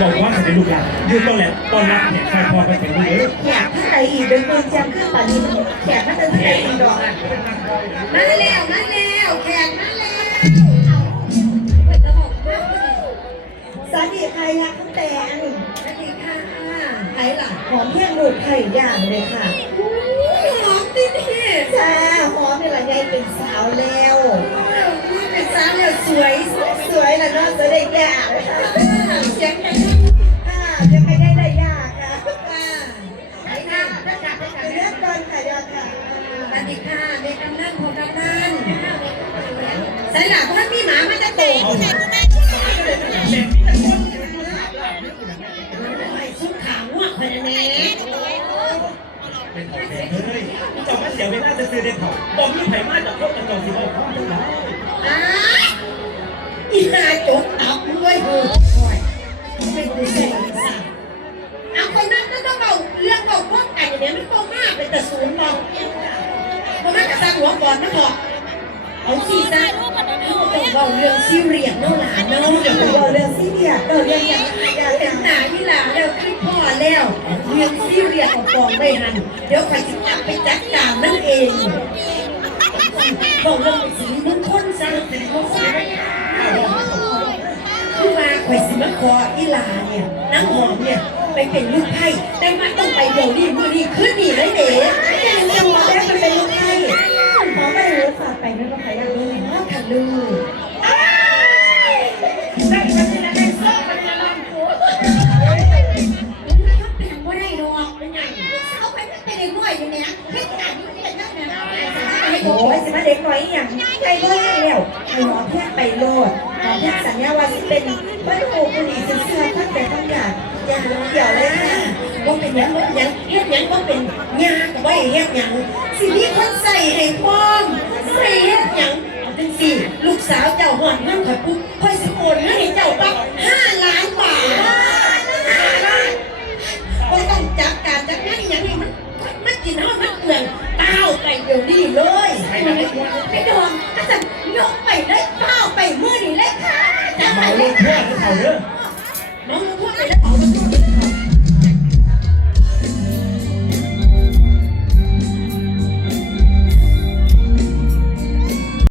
บอกว่าจะเป็นลูกหลานยืนต้นแหละต้นรับเนี่ยใครพอไปถึงนี่เอออยากขึ้นไปอีกเป็นปืนแจมขึ้นป่านนี้แขกมันจะแขกอีกดอกมาแล้วมาแล้วแขกมาแล้วสามีใครรักคุณแตงสวัสดีค่ะไหนล่ะหอมเพียงหนูดไข่ย่างเลยค่ะ ใส่หลักท่านพี่หมามันจะโตไอ้ชุดขาวอะคนนี้เป็นของแดงเฮ้ยจ้ามาเสียเวลาจะซื้อเด็กเขาบอกมีไผ่มาจากพวกกระจอกสิบอกพ่อทั้งหลายอ้าอีหาจกตับด้วยเฮ้ยเป็นผู้เสพสัตว์เอาคนนั้นก็ต้องเอาเรื่องเอาพวกไก่เนี่ยไม่โกงมากเป็นแต่ศูนย์มองเพราะมันกระซังหัวก่อนนะพอกเอาสีซะ เขาต้องเรื่องซีเรียสเนาะหลานเนาะเดี๋ยวเรื่องซีเรียสเออเรื่องย่างย่างเป็นหนาที่หลาแล้วคือพ่อแล้วเรื่องซีเรียสของกองไม่หันเดี๋ยวใครจะจับไปจัดการนั่นเองบอกเรื่องเป็นสีมงคลซะเป็นมงคลคือมาข่อยสิมาขออีลาเนี่ยนางหอมเนี่ยไปเป็นลูกไพ่แต่มาต้องไปเดี๋ยวนี้มือนี้ขึ้นนี่เลยเด๋ยังยังหอมแม่มันเป็นลูกไข่หอมไม่รู้ฝากไปนั่นก็ใครอยากรู้พ่อขันลู นเด็กน้อยอยู่เนี่ยเฮ็ดการนี้เฮ็ดนั่นนะให้โอ้ยสิมาเด็กน้อยอย่างใจก็แห้งแล้วให้หมอเพียงไปโลดหมอเพียงสัญญาว่าสิเป็นวัตถุบุหรี่เสื้อทั้งแต่ทั้งอย่างอย่าเกี่ยวเลยค่ะว่าเป็นยังว่าเป็นยังเฮ็ดหยังว่าเป็นยาก็ว่าเฮ็ดหยังสิมีคนใส่ให้พร้อมใส่เฮ็ดหยังเอาจังสิลูกสาวเจ้าหอนเงินข่อยปุ๊บ กินเฮามันเปลืองเต้าไปเดี๋ยวนี้เลยไปดองอาจารย์ยกไปเลยเต้าไปมื้อนี้เลยค่ะจะไปเลยงพ่อค่ะ